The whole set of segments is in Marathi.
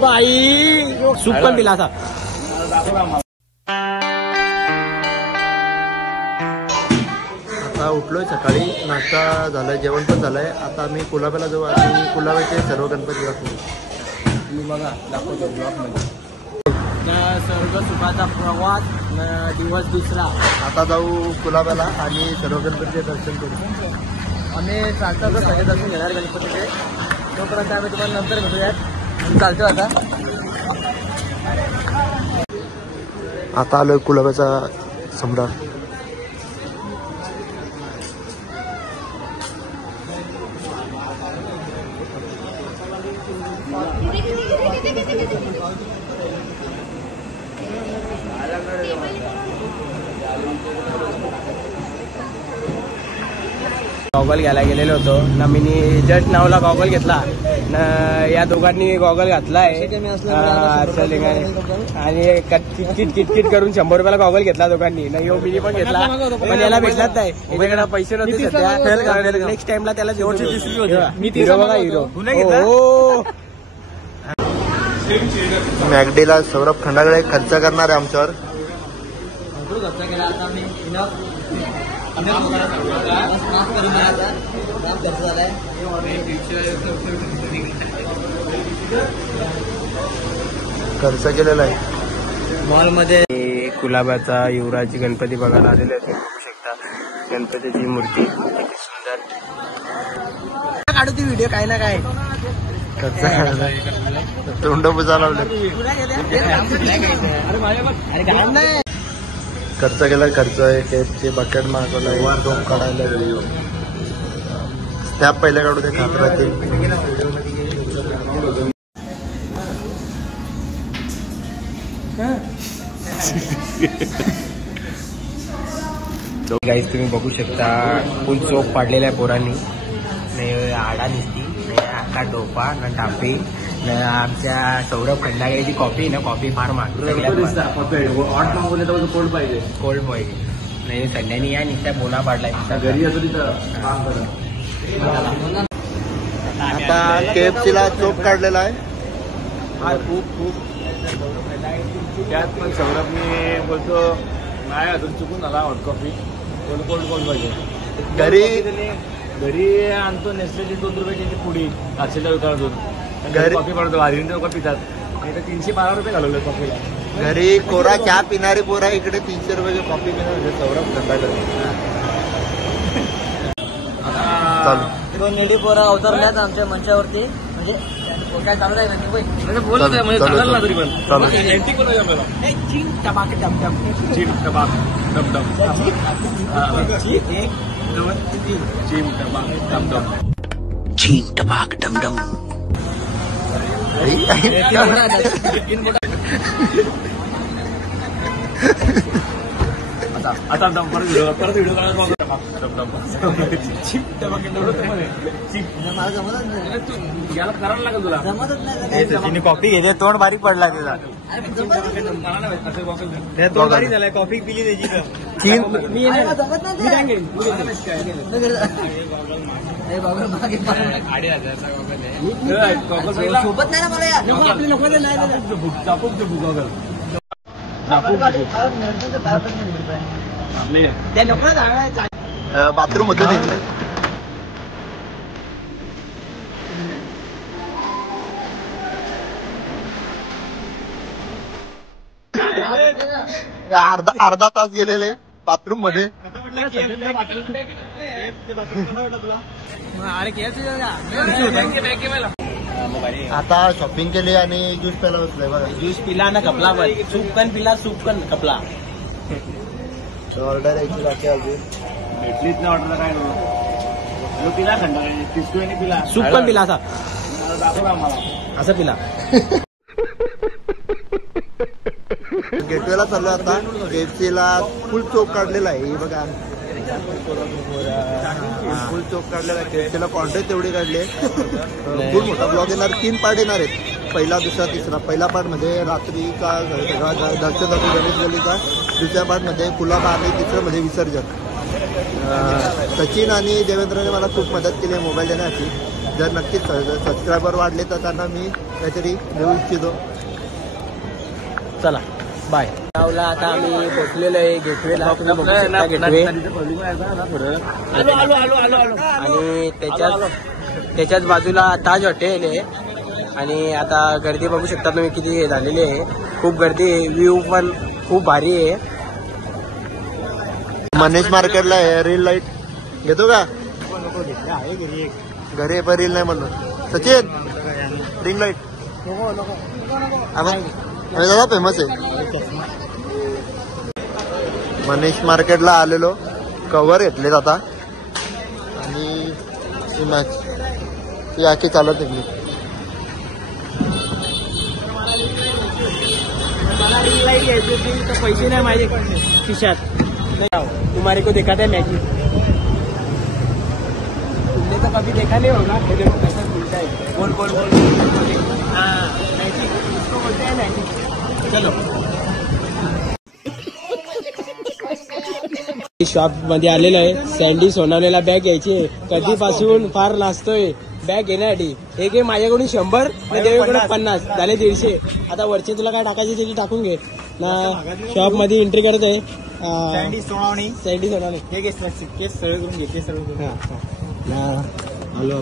बाई सूप पण पिला असा. आता उठलोय, सकाळी नाश्ता झालाय, जेवण पण झालंय. आता आम्ही कुलाब्याला जाऊ आणि कुलाब्याचे सर्व गणपती दाखवू. तुम्ही बघा दाखवतो ब्लॉगमध्ये सर्व सुखाचा प्रवास दिवस दुसरा. आता जाऊ कुलाब्याला आणि सर्व गणपतीचे दर्शन करू. आम्ही चालतो सगळे दर्शन घेणार गणपतीचे. तोपर्यंत आम्ही तुम्हाला नंतर भेटूयात. चालतो आता आलोय कुलाब्याचा सम्राट. गॉगल घ्यायला गेलेलो होतो ना. मी जस्ट नावला गॉगल घेतला ना. या दोघांनी गॉगल घातलाय आणि किटकिट करून 100 रुपयाला गॉगल घेतला दोघांनी ना. यो मिनी पण घेतला पण याला भेटलाच नाही. त्याच्याकडे पैसे नव्हते सध्या. नेक्स्ट टाइमला त्याला हिरो बघा हिरो. मॅगडीला सौरभ खंडागळे खर्च करणार आहे आमच्यावर. खर्च केलेला आहे मॉलमध्ये. कुलाब्याचा युवराज गणपती बघायला आलेले आहेत. बघू शकता गणपतीची मूर्ती किती सुंदर. काढू ती व्हिडिओ काय ना काय. तोंड बुजा लावले. खर्च केला. खर्च आहे. टेपचे बकेट मागवलाय. डोम काढायला व्हिडिओ स्टॅप पहिल्या काढू दे. खात राहतील. गाईस तुम्ही बघू शकता फुल चोप पाडलेला आहे पोरांनी. आडा निसती आका टोपा ना टापी ना. आमच्या सौरभ खंडागळेची कॉफी ना. कॉफी फार कोल्ड पाहिजे. कोल्ड पाहिजे नाही. संध्यानी या निश्चय बोना पाडलाय घरी असो तिथं. आता केएफसीला चोप काढलेला आहे. खूप त्यात पण सौरभने बोलतो नाही अजून चुकून झाला हॉट कॉफी. कोल्ड पाहिजे. घरी आणतो नेसलेली 2 रुपयाची पुडी 800च्या दुकानातून. घरी कॉफी पडतो. आधी लोक पितात. नाही तर 312 रुपये घालवले कॉफीला. घरी कोरा चहा पिणारी पोरा इकडे 300 रुपयाची कॉफी पिणार. सौरभ खंडागळे. 2 नेडी पोरा अवतरल्यात आमच्या मंचावरती. म्हणजे काय चालू आहे म्हणजे बोलत आहे म्हणजे चालेल ना तरी पण. चीन टबाक डमडम. चीन टबाक डमडम. चीन टबाक डमडम. चीन टबाक डमडम. आता परत व्हिडिओ याला करायला लागेल तुला. कॉफी घेते. तोंड बारीक पडला त्याचा. तोंड बारीक झालाय. कॉफी पिली त्याची. सोबत नाही ना मला. आपली लोक बाथरूम होतं तिकडे. अर्धा तास गेलेले बाथरूम मध्ये. आता शॉपिंग केली आणि ज्यूस प्यायला बसलोय बघा. ज्यूस पिला ना कपला पण. सूप पण पिला. सूप पण कपला. ऑर्डर यायची बाकी अजून भेटलीच ना. ऑर्डर काय पिला खंडा पिला. सूप पण पिला असा. दाखवला मला असं पिला. गेटवेला चाललो आता. केएफसीला फुल चोप काढलेला आहे. हे बघा फुल चोप काढलेला आहे. केएफसीला कॉन्टॅक्ट तेवढे काढले. फुल मोठा ब्लॉग येणार. 3 पार्ट येणार आहेत. पहिला, दुसरा, तिसरा. पहिला पार्ट मध्ये रात्रीचा दर्शन गणेश गल्लीचा. दुसऱ्या पार्टमध्ये कुलाबा आणि तिसरं मध्ये विसर्जन. सचिन आणि देवेंद्रने मला खूप मदत केली आहे मोबाईल देण्यासाठी. जर नक्कीच सबस्क्रायबर वाढले तर त्यांना मी काहीतरी देऊ इच्छितो. चला बाय. गावला आता आम्ही पोचलेलो आहे गेटवेला. गेटवे आणि त्याच्याच बाजूला ताज हॉटेल आहे. आणि आता गर्दी बघू शकता तुम्ही किती झालेली आहे. खूप गर्दी आहे. व्ह्यू पण खूप भारी आहे. मनेश मार्केटला आहे. रील लाईट घेतो का? घरी पण रील नाही म्हणून. सचिन रिंग लाईट दादा फेमस आहे. मनीष मार्केटला आलेलो. कव्हर घेतलेत आता आणि ती आखी चालत निघली. मला रिंग लाईट घ्यायची होती तर पैसे नाही माझे खिशात. तुम्हारे को देखा था मैजिक. तुमने तो कभी देखा नहीं होगा. बोल बोल बोल. हाँ मैजिक उसको बोलते हैं मैजिक. चलो. शॉप मध्ये आलेलो आहे. सँडी सोनावलेला बॅग घ्यायची. कधीपासून फार लाजतोय बॅग घेण्यासाठी. एक माझ्याकडून 100 देवीकडून 50 झाले 150. आता वरचे तुला काय टाकायचे त्याची टाकून घे ना. शॉप मध्ये एंट्री करत आहे. सँडी सोनावणी हे घे सगळं करून घेतले. सगळं हॅलो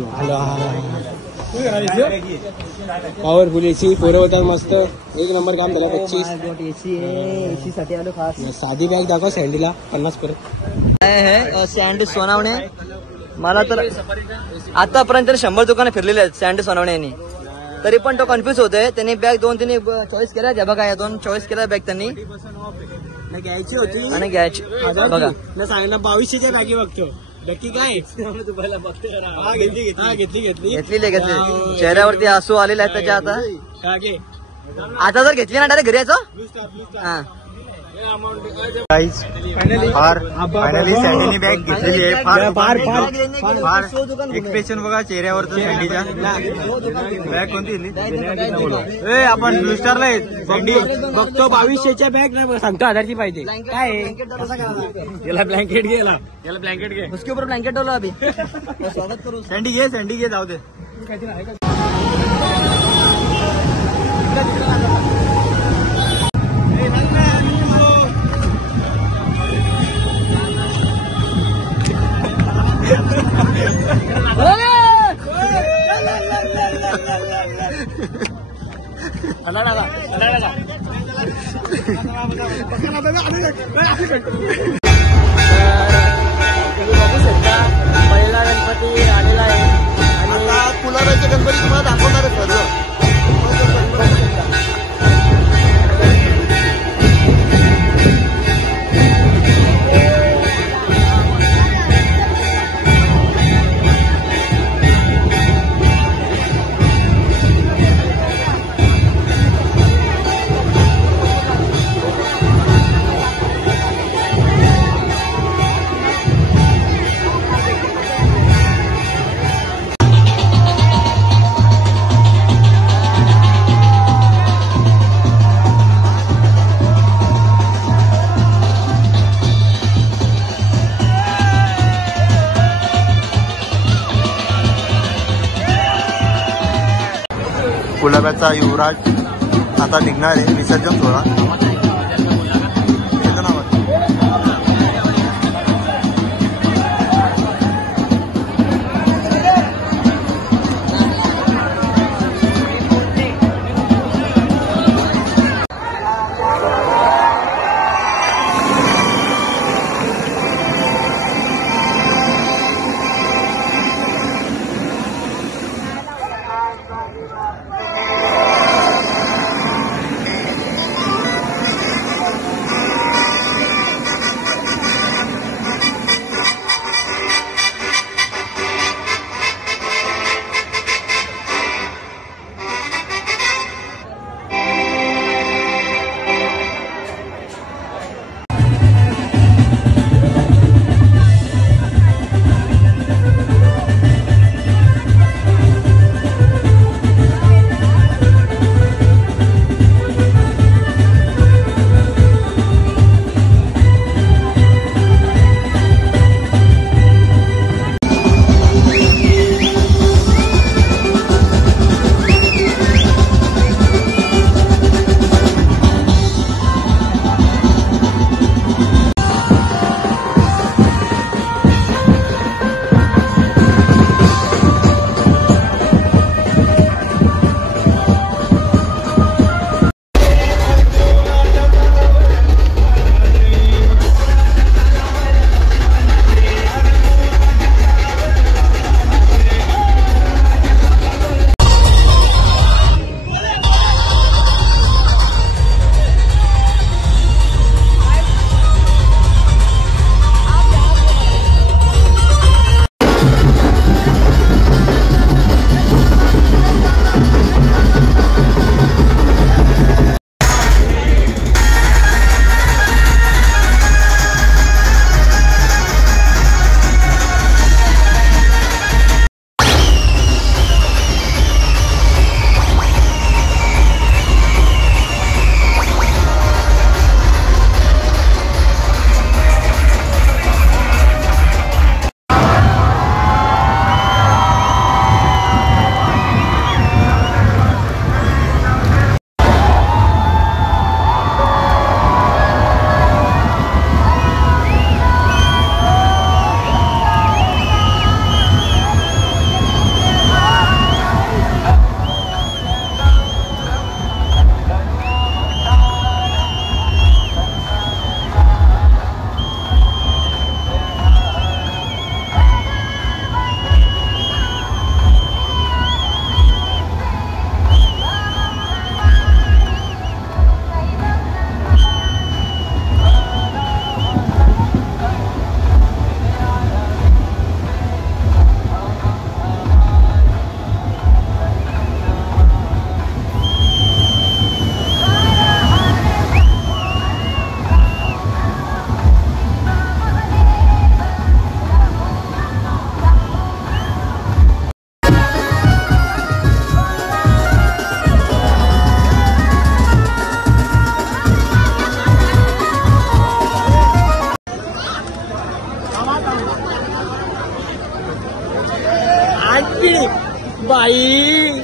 पॉवरफुल एसी पोरं होतात मस्त. एक नंबर काम झालं. 25 एसी साठी आलो खास. साधी बॅग दाखव सँडीला 50 परत. सँडी सोनावणे मला तर आतापर्यंत 100 दुकानं फिरलेले आहेत सँडी सोनावणे यांनी. तरी पण तो कन्फ्युज होतोय. त्यांनी बॅग 2-3 चॉईस केल्या. त्या बघा या 2 चॉईस केल्या बॅग त्यांनी. घ्यायची होती आणि घ्यायची बघा. सांगितलं 2200च्या बॅगी बघतो. नक्की काय घेतली. चेहऱ्यावरती हसू आलेले आहेत त्याच्या. आता जर घेतली ना डायरेक्ट घरी यायचं. हा फायनली सँडीनी बॅग घेतलेली आहे. फार एक्सप्रेशन बघा चेहऱ्यावर सँडीच्या. बॅग कोणती आपण ब्लू स्टारला सँडी बघतो. 2200च्या बॅग नाही सांगतो 1000ची पाहिजे. काय याला ब्लँकेट घे. याला ब्लँकेट घे. उसके ऊपर ब्लँकेट डालो अभी. स्वागत करू. सँडी घे जाऊ दे. पहिला गणपती आलेला आहे आणि कुलाराचे गणपती तुम्हाला दाखवणार आहे सर्व. कुलाब्याचा युवराज आता निघणार आहे विसर्जन सोहळा. आंटी बाई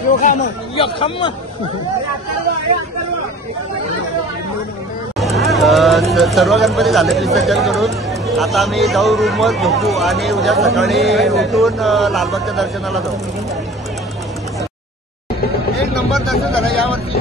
सर्व गणपती झाले विसर्जन करून आता आम्ही जाऊ रूमवर झोपू आणि उद्या सकाळी उठून लालबागच्या दर्शनाला जाऊ. एक नंबर दर्शन झालं यावर्षी.